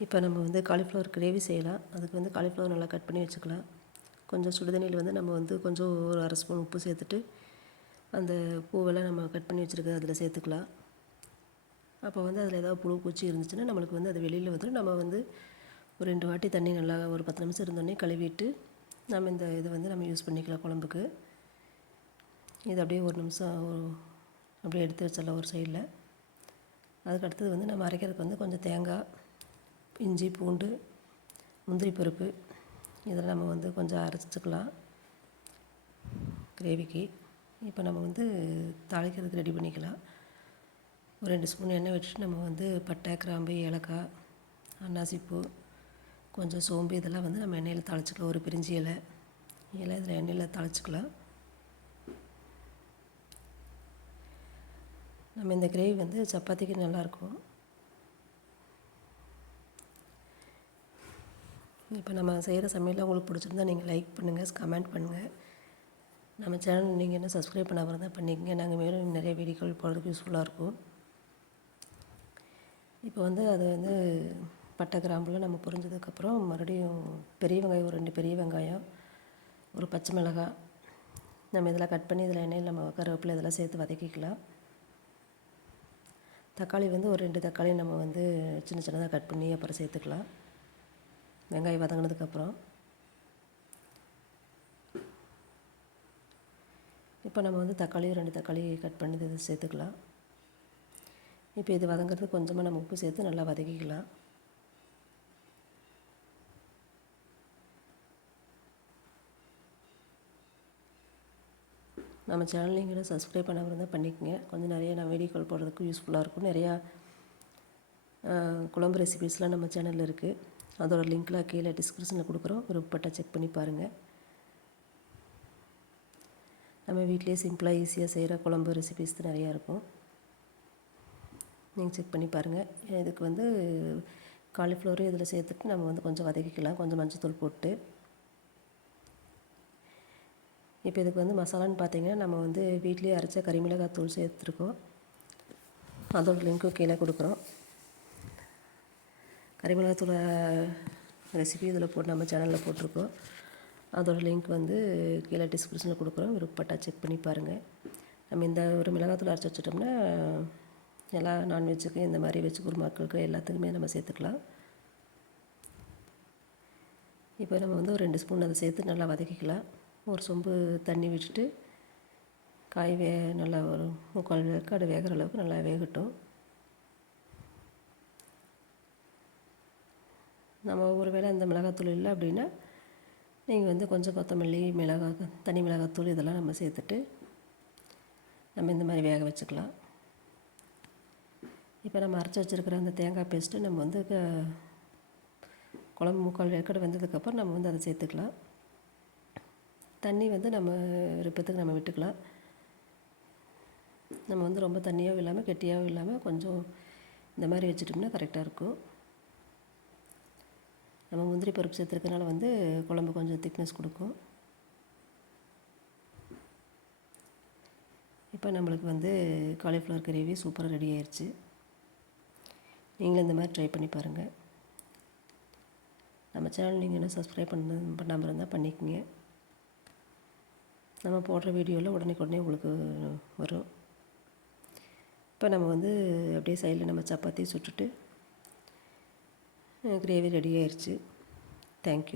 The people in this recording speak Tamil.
இப்போ நம்ம வந்து காலிஃப்ளவர் கிரேவி செய்யலாம். அதுக்கு வந்து காலிஃப்ளவர் நல்லா கட் பண்ணி வச்சுக்கலாம். கொஞ்சம் சுடுதண்ணியில் வந்து நம்ம வந்து கொஞ்சம் ஒரு அரை ஸ்பூன் உப்பு சேர்த்துட்டு அந்த பூவெல்லாம் நம்ம கட் பண்ணி வச்சுருக்க அதில் சேர்த்துக்கலாம். அப்போ வந்து அதில் ஏதாவது புழு பூச்சி இருந்துச்சுன்னா நம்மளுக்கு வந்து அது வெளியில் வந்துடும் நம்ம வந்து ஒரு ரெண்டு வாட்டி தண்ணி நல்லா ஒரு பத்து நிமிஷம் இருந்தோடனே கழுவிட்டு நம்ம இந்த இதை வந்து நம்ம யூஸ் பண்ணிக்கலாம் குழம்புக்கு. இது அப்படியே ஒரு நிமிஷம் ஒரு- அப்படியே எடுத்து வச்சிடலாம் ஒரு சைடில் அதுக்கு அடுத்தது வந்து நம்ம அரைக்கிறதுக்கு வந்து கொஞ்சம் தேங்காய் இஞ்சி பூண்டு முந்திரி பருப்பு இதெல்லாம் நம்ம வந்து கொஞ்சம் அரைச்சிக்கலாம். கிரேவிக்கு இப்போ நம்ம வந்து தாளிக்கிறதுக்கு ரெடி பண்ணிக்கலாம். ஒரு ரெண்டு ஸ்பூன் எண்ணெய் வச்சுட்டு நம்ம வந்து பட்டை கிராம்பு ஏலக்காய் அன்னாசிப்பூ கொஞ்சம் சோம்பு இதெல்லாம் வந்து நம்ம எண்ணெயில் தாளிச்சிக்கலாம். ஒரு பிரிஞ்சி இலை இலை இதில் எண்ணெயில் தாளிச்சிக்கலாம். நம்ம இந்த கிரேவி வந்து சப்பாத்திக்கு நல்லாயிருக்கும். இப்போ நம்ம செய்கிற சமையல் உங்களுக்கு பிடிச்சிருந்தா நீங்கள் லைக் பண்ணுங்கள் கமெண்ட் பண்ணுங்கள் நம்ம சேனல் நீங்கள் என்ன சப்ஸ்கிரைப் பண்ணாமல் இருந்தால் பண்ணிக்கங்க. நாங்கள் மேலும் நிறைய வீடியோக்கள் போடுறதுக்கு யூஸ்ஃபுல்லாக இருக்கும். இப்போ வந்து அது வந்து பட்டை கிராம்புலாம் நம்ம புரிஞ்சதுக்கப்புறம் மறுபடியும் பெரிய வெங்காயம் ஒரு ரெண்டு பெரிய வெங்காயம் ஒரு பச்சை மிளகாய். நம்ம இதெல்லாம் கட் பண்ணி இதில் எண்ணெயில் நம்ம கருவேப்பிலை இதெல்லாம் சேர்த்து வதக்கிக்கலாம். தக்காளி வந்து ஒரு ரெண்டு தக்காளி நம்ம வந்து சின்ன சின்னதாக கட் பண்ணி அப்புறம் சேர்த்துக்கலாம். வெங்காயம் வதங்கினதுக்கப்புறம். இப்போ நம்ம வந்து தக்காளியும் ரெண்டு தக்காளி கட் பண்ணி இதை சேர்த்துக்கலாம். இப்போ இது வதங்கிறதுக்கு கொஞ்சமாக நம்ம உப்பு சேர்த்து நல்லா வதக்கிக்கலாம். நம்ம சேனல் நீங்களும் சப்ஸ்கிரைப் பண்ணாமல் இருந்தால் பண்ணிக்கோங்க. கொஞ்சம் நிறைய நான் வீடியோக்கள் போடுறதுக்கு யூஸ்ஃபுல்லாக இருக்கும். நிறையா குழம்பு ரெசிபீஸ்லாம் நம்ம சேனலில் இருக்குது அதோட லிங்க்லாம் கீழே டிஸ்கிரிப்ஷனில் கொடுக்குறோம். விருப்பப்பட்டால் செக் பண்ணி பாருங்கள் நம்ம வீட்டிலேயே சிம்பிளாக ஈஸியாக செய்கிற குழம்பு ரெசிபிஸ் நிறையா இருக்கும். நீங்கள் செக் பண்ணி பாருங்கள் இதுக்கு வந்து காலிஃப்ளவரும் இதில் சேர்த்துட்டு நம்ம வந்து கொஞ்சம் வதக்கிக்கலாம். கொஞ்சம் மஞ்சத்தூள் போட்டு. இப்போ இதுக்கு வந்து மசாலான்னு பார்த்தீங்கன்னா நம்ம வந்து வீட்லேயே அரைச்ச கறிமிளகாய் தூள் சேர்த்துருக்கோம். அதோட லிங்க்கும் கீழே கொடுக்குறோம். கறிமிளகாய் ரெசிபி இதில் போட்டு நம்ம சேனலில் போட்டிருக்கோம். அதோட லிங்க் வந்து கீழே டிஸ்கிரிப்ஷனில் கொடுக்குறோம். விருப்பப்பட்டால் செக் பண்ணி பாருங்கள் நம்ம இந்த ஒரு மிளகாத்தூள் அரைச்சி வச்சுட்டோம்னா எல்லா நான்வெஜ்ஜுக்கு இந்த மாதிரி வெஜ் குருமாக்களுக்கு எல்லாத்துக்குமே நம்ம சேர்த்துக்கலாம். இப்போ நம்ம வந்து ஒரு ரெண்டு ஸ்பூன் அதை சேர்த்து நல்லா வதக்கிக்கலாம். ஒரு சொம்பு தண்ணி விட்டுட்டு காய் வே நல்லா ஒரு முக்கால் வேக்காடு வேகிற அளவுக்கு நல்லா வேகட்டும். நம்ம ஒரு வேளை அந்த மிளகாத்தூள் இல்லை அப்படின்னா நீங்கள் வந்து கொஞ்சம் கொத்தமல்லி மிளகாய் தனி மிளகாத்தூள் இதெல்லாம் நம்ம சேர்த்துட்டு நம்ம இந்த மாதிரி வேக வச்சுக்கலாம். இப்போ நம்ம அரைச்சி வச்சுருக்கிற அந்த தேங்காய் பேஸ்ட்டு நம்ம வந்து க- குழம்பு முக்கால் வேக்காடு வந்ததுக்கப்புறம் நம்ம வந்து அதை சேர்த்துக்கலாம். தண்ணி வந்து நம்ம விருப்பத்துக்கு நம்ம விட்டுக்கலாம். நம்ம வந்து ரொம்ப தண்ணியாகவும் இல்லாமல் கெட்டியாகவும் இல்லாமல் கொஞ்சம் இந்த மாதிரி வச்சுட்டோம்னா கரெக்டாக இருக்கும். நம்ம முந்திரி பருப்பு சேர்த்துருக்கனால வந்து குழம்பு கொஞ்சம் திக்னஸ் கொடுக்கும். இப்போ நம்மளுக்கு வந்து காலிஃப்ளவர் கிரேவி சூப்பராக ரெடி ஆயிடுச்சு நீங்களும் இந்த மாதிரி ட்ரை பண்ணி பாருங்கள் நம்ம சேனல் நீங்கள் என்ன சப்ஸ்கிரைப் பண்ண பண்ணாமல் இருந்தால் பண்ணிக்கோங்க. நம்ம போடுற வீடியோவில் உடனே உடனே உங்களுக்கு வரும். இப்போ நம்ம வந்து அப்படியே சைடில் நம்ம சப்பாத்தி சுட்டுட்டு ഗ്രേവി റെഡി ആയിരിച്ച്. താങ്ക്